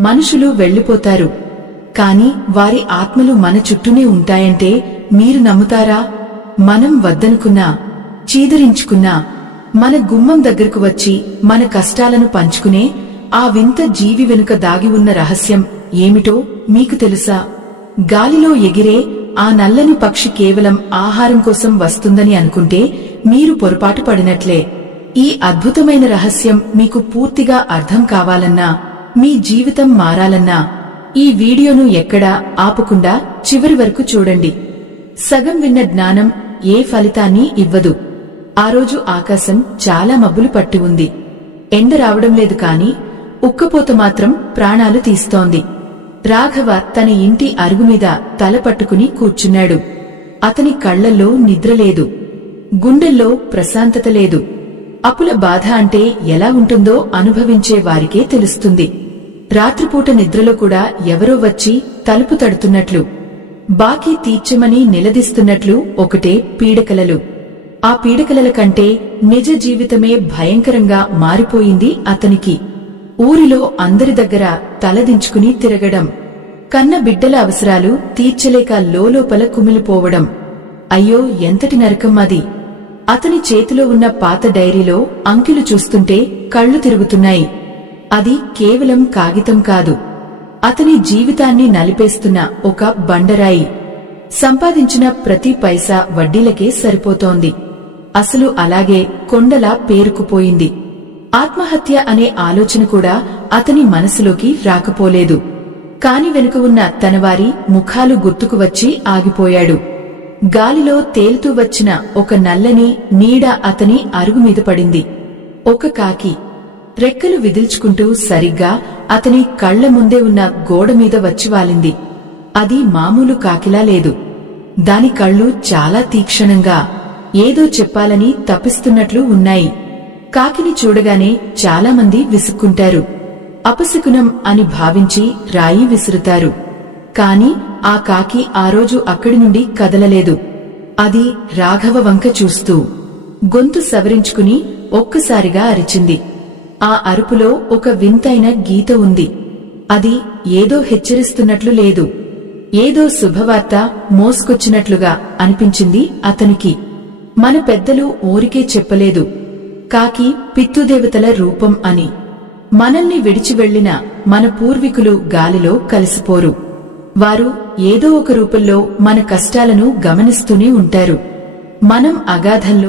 మనుషులు వెళ్లిపోతారు, కాని వారి ఆత్మలు మన చుట్టూనే ఉంటాయంటే మీరు నమ్ముతారా? మనం వద్దనుకున్నా, చీదరించుకున్నా మన గుమ్మం దగ్గరకు వచ్చి మన కష్టాలను పంచుకునే ఆ వింత జీవి వెనుక దాగి ఉన్న రహస్యం ఏమిటో మీకు తెలుసా? గాలిలో ఎగిరే ఆ నల్లని పక్షి కేవలం ఆహారం కోసం వస్తుందని అనుకుంటే మీరు పొరపాటు పడినట్లే. ఈ అద్భుతమైన రహస్యం మీకు పూర్తిగా అర్థం కావాలన్నా, మీ జీవితం మారాలన్నా ఈ వీడియోను ఎక్కడా ఆపకుండా చివరి వరకు చూడండి. సగం విన్న జ్ఞానం ఏ ఫలితాన్ని ఇవ్వదు. ఆ రోజు ఆకాశం చాలా మబ్బులు పట్టి ఉంది. ఎండ రావడం లేదు, కాని ఉక్కపోత మాత్రం ప్రాణాలు తీస్తోంది. రాఘవ తన ఇంటి అరుగుమీద తల పట్టుకుని కూర్చున్నాడు. అతని కళ్లల్లో నిద్రలేదు, గుండెల్లో ప్రశాంతత లేదు. అప్పుల బాధ అంటే ఎలా ఉంటుందో అనుభవించే వారికే తెలుస్తుంది. రాత్రిపూట నిద్రలో కూడా ఎవరో వచ్చి తలుపు తడుతున్నట్లు, బాకీ తీర్చమని నిలదీస్తున్నట్లు ఒకటే పీడకలలు. ఆ పీడకలల కంటే నిజ జీవితమే భయంకరంగా మారిపోయింది అతనికి. ఊరిలో అందరి దగ్గర తలదించుకుని తిరగడం, కన్న బిడ్డల అవసరాలు తీర్చలేక లోలోపల కుమిలిపోవడం. అయ్యో, ఎంతటి నరకం అది! అతని చేతిలో ఉన్న పాత డైరీలో అంకెలు చూస్తుంటే కళ్ళు తిరుగుతున్నాయి. అది కేవలం కాగితం కాదు, అతని జీవితాన్ని నలిపేస్తున్న ఒక బండరాయి. సంపాదించిన ప్రతి పైసా వడ్డీలకే సరిపోతోంది. అసలు అలాగే కొండలా పేరుకుపోయింది. ఆత్మహత్య అనే ఆలోచన కూడా అతని మనసులోకి రాకపోలేదు. కాని వెనుక ఉన్న తనవారి ముఖాలు గుర్తుకు వచ్చి ఆగిపోయాడు. గాలిలో తేలుతూ వచ్చిన ఒక నల్లని నీడ అతని అరుగుమీద పడింది. ఒక కాకి రెక్కలు విదిల్చుకుంటూ సరిగ్గా అతని కళ్ల ముందే ఉన్న గోడమీద వచ్చి వాలింది. అది మామూలు కాకిలా లేదు. దాని కళ్ళు చాలా తీక్షణంగా ఏదో చెప్పాలని తపిస్తున్నట్లు ఉన్నాయి. కాకిని చూడగానే చాలామంది విసుక్కుంటారు, అపశకునం అని భావించి రాయి విసురుతారు. కాని ఆ కాకి ఆ రోజు అక్కడి నుండి కదలలేదు. అది రాఘవ వంక చూస్తూ గొంతు సవరించుకుని ఒక్కసారిగా అరిచింది. ఆ అరుపులో ఒక వింతైన గీత ఉంది. అది ఏదో హెచ్చరిస్తున్నట్లు లేదు, ఏదో శుభవార్త మోసుకొచ్చినట్లుగా అనిపించింది అతనికి. మన పెద్దలు ఊరికే చెప్పలేదు, కాకి పితృదేవతల రూపం అని. మనల్ని విడిచి వెళ్లిన మన పూర్వీకులు గాలిలో కలిసిపోరు. వారు ఏదో ఒక రూపంలో మన కష్టాలను గమనిస్తూనే ఉంటారు. మనం అగాధంలో